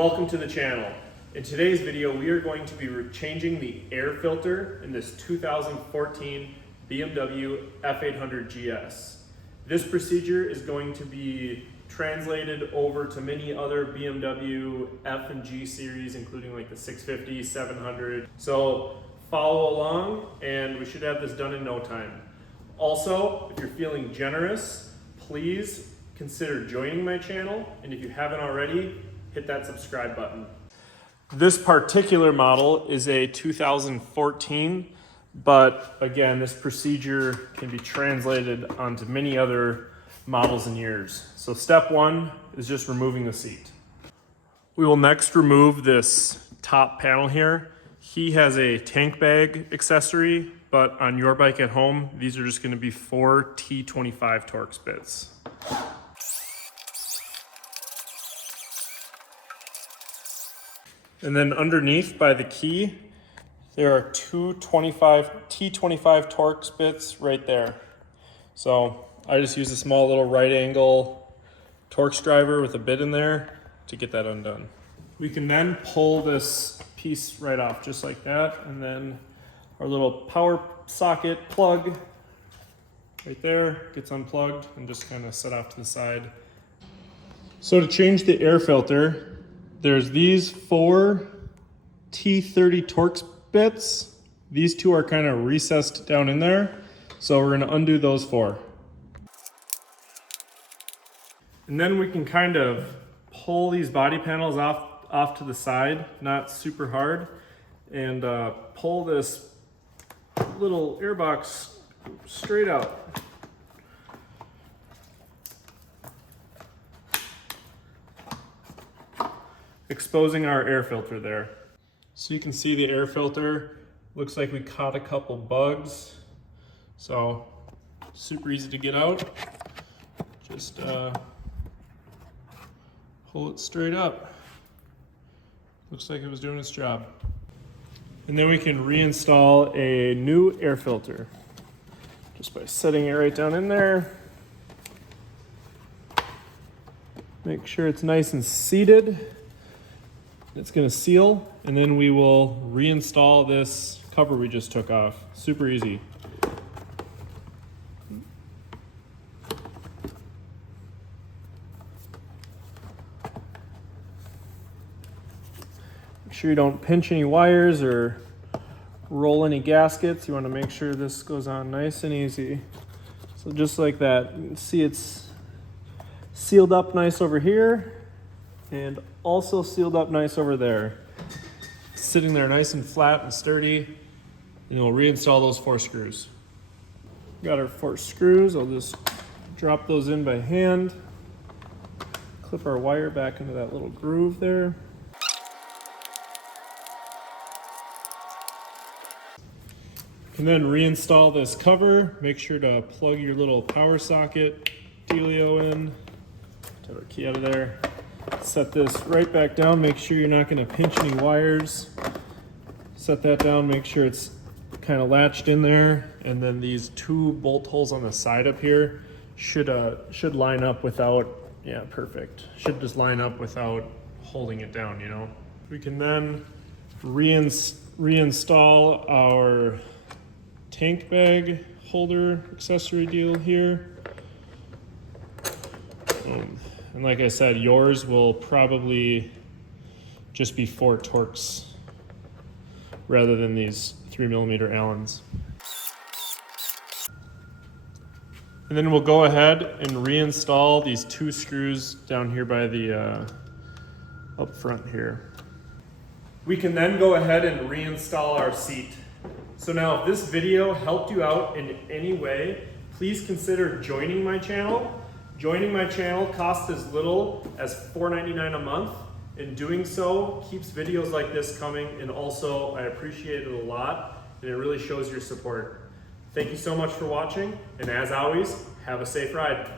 Welcome to the channel. In today's video, we are going to be changing the air filter in this 2014 BMW F800 GS. This procedure is going to be translated over to many other BMW F and G series, including like the 650, 700. So follow along and we should have this done in no time. Also, if you're feeling generous, please consider joining my channel. And if you haven't already, hit that subscribe button. This particular model is a 2014, but again, this procedure can be translated onto many other models and years. So step one is just removing the seat. We will next remove this top panel here. He has a tank bag accessory, but on your bike at home, these are just going to be 4 T25 Torx bits. And then underneath by the key, there are two T25 Torx bits right there. So I just use a small little right angle Torx driver with a bit in there to get that undone. We can then pull this piece right off just like that. And then our little power socket plug right there gets unplugged and just kind of set off to the side. So to change the air filter, there's these 4 T30 Torx bits. These two are kind of recessed down in there. So we're going to undo those 4. And then we can kind of pull these body panels off to the side, not super hard, and pull this little airbox straight out. Exposing our air filter there. So you can see the air filter. Looks like we caught a couple bugs. So super easy to get out. Just pull it straight up. Looks like it was doing its job. And then we can reinstall a new air filter just by setting it right down in there. Make sure it's nice and seated. It's going to seal, and then we will reinstall this cover we just took off. Super easy. Make sure you don't pinch any wires or roll any gaskets. You want to make sure this goes on nice and easy. So just like that, you can see it's sealed up nice over here and also sealed up nice over there. Sitting there nice and flat and sturdy. And we'll reinstall those 4 screws. Got our 4 screws. I'll just drop those in by hand. Clip our wire back into that little groove there. And then reinstall this cover. Make sure to plug your little power socket dealio in. Take our key out of there. Set this right back down. Make sure you're not going to pinch any wires. Set that down. Make sure it's kind of latched in there. And then these 2 bolt holes on the side up here should line up without, yeah, perfect. Should just line up without holding it down, you know. We can then reinstall our tank bag holder accessory deal here. And like I said, yours will probably just be 4 Torx rather than these 3mm Allens. And then we'll go ahead and reinstall these 2 screws down here by the up front here. We can then go ahead and reinstall our seat. So now if this video helped you out in any way, please consider joining my channel. Joining my channel costs as little as $4.99 a month, and doing so keeps videos like this coming, and also I appreciate it a lot, and it really shows your support. Thank you so much for watching, and as always, have a safe ride.